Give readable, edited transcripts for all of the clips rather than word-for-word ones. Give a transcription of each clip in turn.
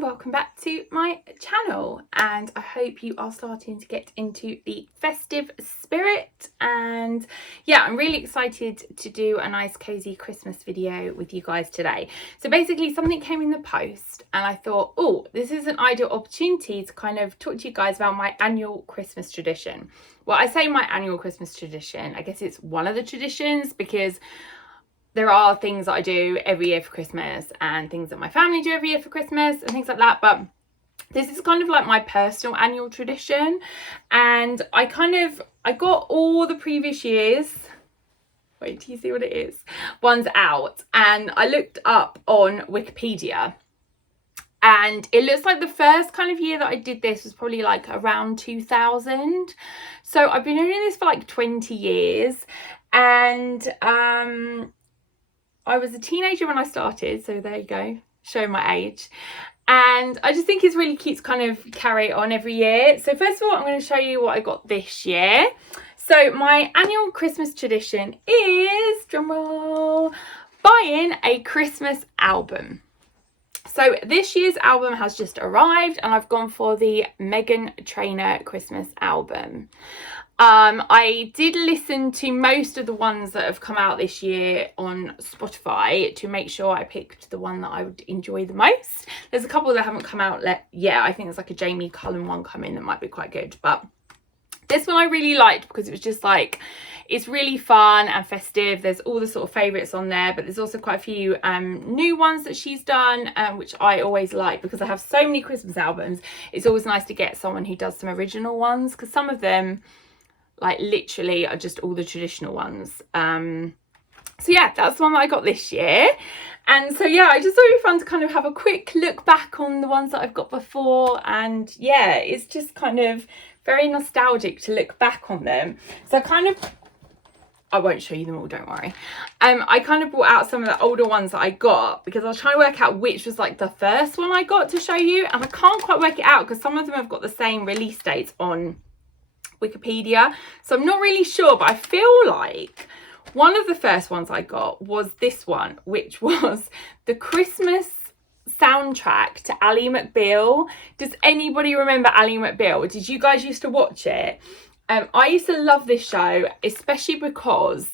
Welcome back to my channel, and I hope you are starting to get into the festive spirit. And yeah, I'm really excited to do a nice cozy Christmas video with you guys today. So basically something came in the post and I thought, oh, this is an ideal opportunity to kind of talk to you guys about my annual Christmas tradition. Well, I say my annual Christmas tradition, I guess it's one of the traditions, because there are things that I do every year for Christmas and things that my family do every year for Christmas and things like that. But this is kind of like my personal annual tradition. And I got all the previous years, wait till you see what it is, ones out. And I looked up on Wikipedia. And it looks like the first kind of year that I did this was probably like around 2000. So I've been doing this for like 20 years. And I was a teenager when I started, so there you go, showing my age. And I just think it's really cute to kind of carry it on every year. So first of all, I'm going to show you what I got this year. So my annual Christmas tradition is, drumroll, buying a Christmas album. So this year's album has just arrived and I've gone for the Meghan Trainor Christmas album. I did listen to most of the ones that have come out this year on Spotify to make sure I picked the one that I would enjoy the most. There's a couple that haven't come out yet. I think there's like a Jamie Cullum one coming that might be quite good, but this one I really liked because it was just like, it's really fun and festive. There's all the sort of favourites on there, but there's also quite a few new ones that she's done, which I always like because I have so many Christmas albums. It's always nice to get someone who does some original ones, because some of them like literally are just all the traditional ones. So yeah, that's the one that I got this year. And so yeah, I just thought it would be fun to kind of have a quick look back on the ones that I've got before. And yeah, it's just kind of very nostalgic to look back on them. So I won't show you them all, don't worry. I kind of brought out some of the older ones that I got because I was trying to work out which was like the first one I got to show you. And I can't quite work it out because some of them have got the same release dates on Wikipedia, so I'm not really sure, but I feel like one of the first ones I got was this one, which was the Christmas soundtrack to Ally McBeal. Does anybody remember Ally McBeal? Did you guys used to watch it? I used to love this show, especially because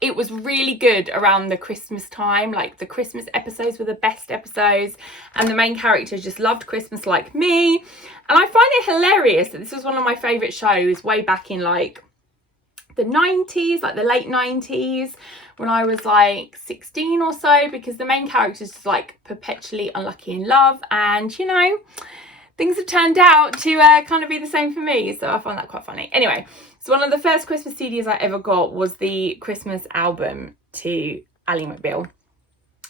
it was really good around the Christmas time. Like the Christmas episodes were the best episodes and the main characters just loved Christmas like me. And I find it hilarious that this was one of my favourite shows way back in like the 90s, like the late 90s, when I was like 16 or so, because the main character is like perpetually unlucky in love, and you know, things have turned out to kind of be the same for me, so I find that quite funny. Anyway, so one of the first Christmas CDs I ever got was the Christmas album to Ally McBeal.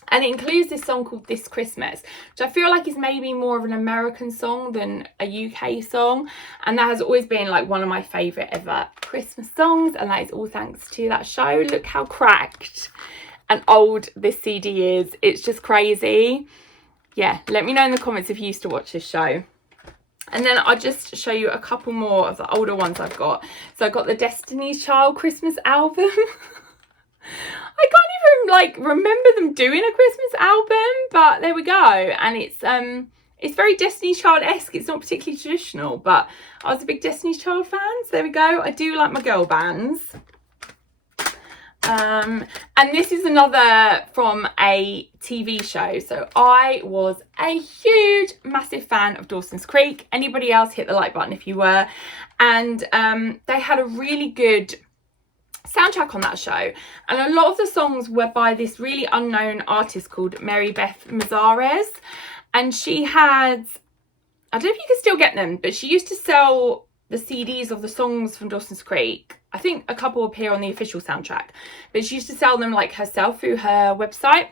And it includes this song called This Christmas, which I feel like is maybe more of an American song than a UK song. And that has always been like one of my favourite ever Christmas songs. And that is all thanks to that show. Look how cracked and old this CD is. It's just crazy. Yeah, let me know in the comments if you used to watch this show. And then I'll just show you a couple more of the older ones I've got. So I got the Destiny's Child Christmas album. I can't even like remember them doing a Christmas album, but there we go. And it's very Destiny's Child-esque. It's not particularly traditional, but I was a big Destiny's Child fan, so there we go. I do like my girl bands. And this is another from a TV show. So I was a huge, massive fan of Dawson's Creek. Anybody else, hit the like button if you were. And they had a really good soundtrack on that show, and a lot of the songs were by this really unknown artist called Mary Beth Mazares, and she had, I don't know if you can still get them, but she used to sell the CDs of the songs from Dawson's Creek. I think a couple appear on the official soundtrack, but she used to sell them like herself through her website,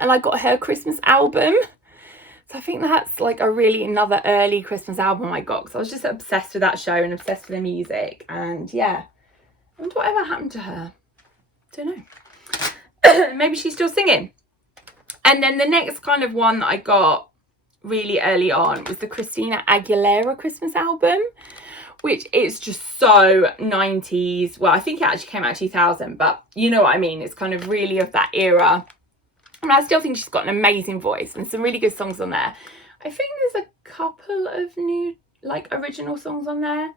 and I got her Christmas album. So I think that's like another early Christmas album I got, because I was just obsessed with that show and obsessed with the music. And yeah, I wonder whatever happened to her. Don't know. Maybe she's still singing. And then the next kind of one that I got really early on was the Christina Aguilera Christmas album, which is just so 90s. Well, I think it actually came out 2000, but you know what I mean. It's kind of really of that era. And I still think she's got an amazing voice and some really good songs on there. I think there's a couple of new, like, original songs on there.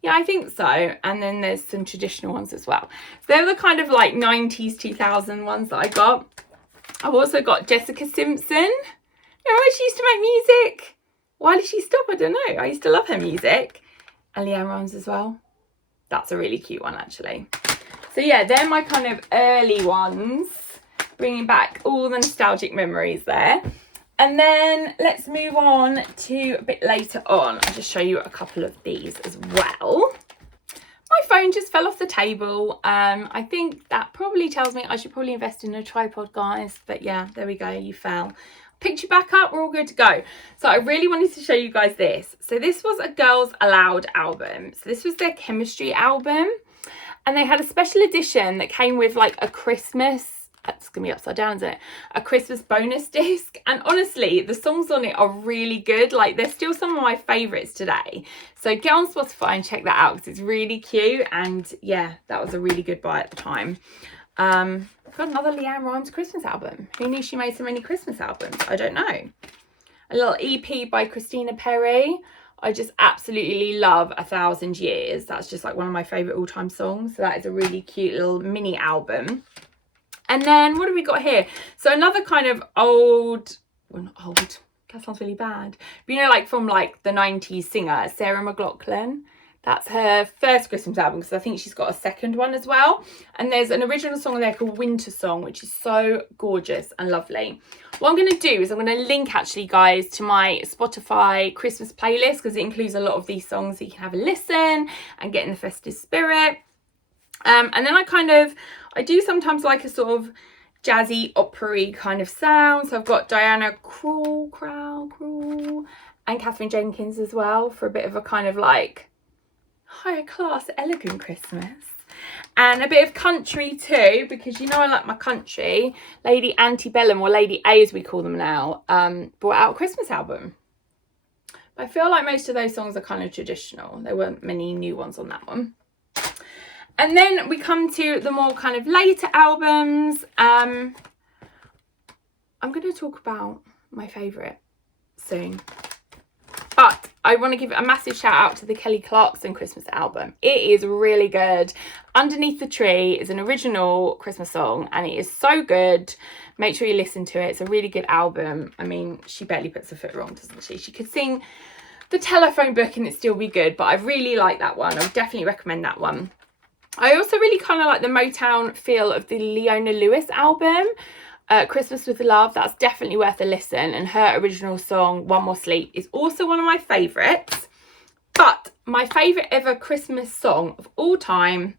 Yeah, I think so. And then there's some traditional ones as well. So they're the kind of like 90s, 2000 ones that I got. I've also got Jessica Simpson. Remember she used to make music? Why did she stop? I don't know. I used to love her music. And Leanne Rimes as well. That's a really cute one, actually. So yeah, they're my kind of early ones, bringing back all the nostalgic memories there. And then let's move on to a bit later on. I'll just show you a couple of these as well. My phone just fell off the table. I think that probably tells me I should probably invest in a tripod, guys. But yeah, there we go, you fell. Picked you back up, we're all good to go. So I really wanted to show you guys this. So this was a Girls Aloud album. So this was their chemistry album. And they had a special edition that came with like a Christmas, that's gonna be upside down, isn't it? A Christmas bonus disc. And honestly, the songs on it are really good. Like, they're still some of my favorites today. So get on Spotify and check that out, because it's really cute. And yeah, that was a really good buy at the time. I've got another Leanne Rimes Christmas album. Who knew she made so many Christmas albums? I don't know. A little EP by Christina Perri. I just absolutely love 1,000 Years. That's just like one of my favourite all-time songs. So that is a really cute little mini album. And then what have we got here? So another kind of old, well, not old, that sounds really bad. But you know, like from like the 90s singer, Sarah McLachlan. That's her first Christmas album, because I think she's got a second one as well. And there's an original song there called Winter Song, which is so gorgeous and lovely. What I'm going to do is I'm going to link, actually, guys, to my Spotify Christmas playlist, because it includes a lot of these songs, so you can have a listen and get in the festive spirit. And then I do sometimes like a sort of jazzy, opera-y kind of sound. So I've got Diana Krall, and Catherine Jenkins as well, for a bit of a kind of like higher class, elegant Christmas. And a bit of country too, because you know I like my country. Lady Antebellum, or Lady A as we call them now, brought out a Christmas album. But I feel like most of those songs are kind of traditional. There weren't many new ones on that one. And then we come to the more kind of later albums. I'm going to talk about my favourite soon. But I want to give a massive shout out to the Kelly Clarkson Christmas album. It is really good. Underneath the Tree is an original Christmas song, and it is so good. Make sure you listen to it. It's a really good album. I mean, she barely puts her foot wrong, doesn't she? She could sing The Telephone Book and it still be good, but I really like that one. I would definitely recommend that one. I also really kind of like the Motown feel of the Leona Lewis album, Christmas with Love. That's definitely worth a listen. And her original song, One More Sleep, is also one of my favourites. But my favourite ever Christmas song of all time,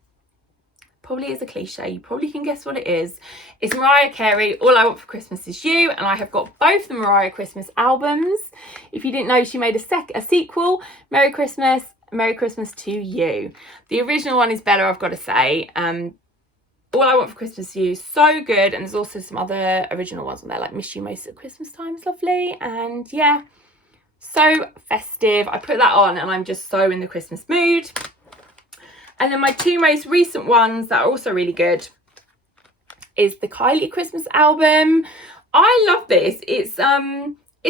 probably is a cliche, you probably can guess what it is. It's Mariah Carey, All I Want for Christmas Is You. And I have got both the Mariah Christmas albums. If you didn't know, she made a sequel, Merry Christmas to You. The original one is better, I've got to say. All I Want for Christmas Is You is so good. And there's also some other original ones on there, like Miss You Most at Christmas Time is lovely. And yeah, so festive. I put that on and I'm just so in the Christmas mood. And then my two most recent ones that are also really good is the Kylie Christmas album. I love this. It's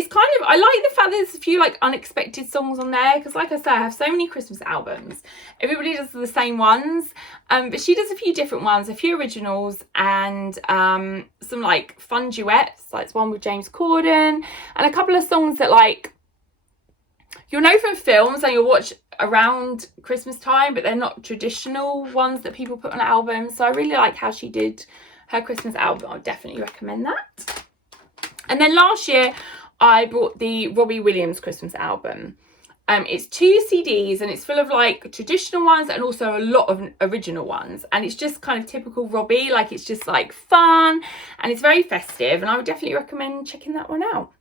kind of, I like the fact there's a few like unexpected songs on there, because like I say, I have so many Christmas albums. Everybody does the same ones, but she does a few different ones, a few originals, and some like fun duets, like one with James Corden, and a couple of songs that like you'll know from films and you'll watch around Christmas time, but they're not traditional ones that people put on albums. So I really like how she did her Christmas album. I'll definitely recommend that. And then last year I bought the Robbie Williams Christmas album. It's 2 CDs and it's full of like traditional ones and also a lot of original ones, and it's just kind of typical Robbie, like it's just like fun and it's very festive, and I would definitely recommend checking that one out.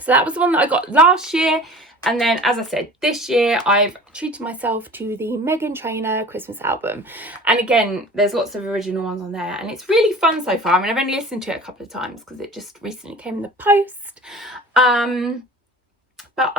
So that was the one that I got last year. And then, as I said, this year I've treated myself to the Meghan Trainor Christmas album. And again, there's lots of original ones on there. And it's really fun so far. I mean, I've only listened to it a couple of times because it just recently came in the post. But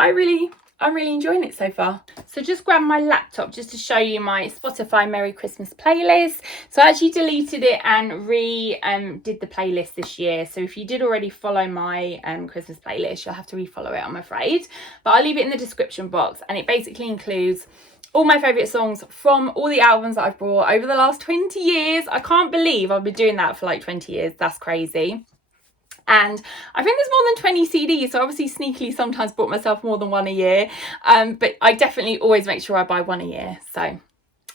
I'm really enjoying it so far. So just grab my laptop just to show you my Spotify Merry Christmas playlist. So I actually deleted it and did the playlist this year. So if you did already follow my Christmas playlist, you'll have to refollow it, I'm afraid. But I'll leave it in the description box, and it basically includes all my favourite songs from all the albums that I've bought over the last 20 years. I can't believe I've been doing that for like 20 years. That's crazy. And I think there's more than 20 CDs, so obviously sneakily sometimes bought myself more than one a year, but I definitely always make sure I buy one a year, so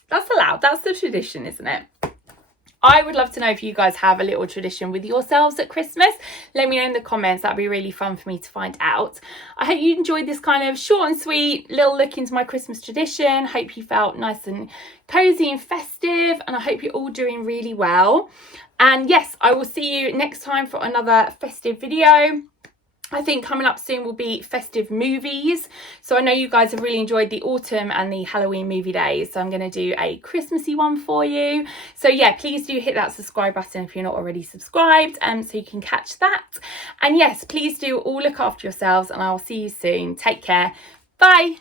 that's allowed. That's the tradition, isn't it? I would love to know if you guys have a little tradition with yourselves at Christmas. Let me know in the comments. That'd be really fun for me to find out. I hope you enjoyed this kind of short and sweet little look into my Christmas tradition. Hope you felt nice and cozy and festive, and I hope you're all doing really well. And yes, I will see you next time for another festive video. I think coming up soon will be festive movies. So I know you guys have really enjoyed the autumn and the Halloween movie days. So I'm going to do a Christmassy one for you. So yeah, please do hit that subscribe button if you're not already subscribed, so you can catch that. And yes, please do all look after yourselves, and I will see you soon. Take care. Bye.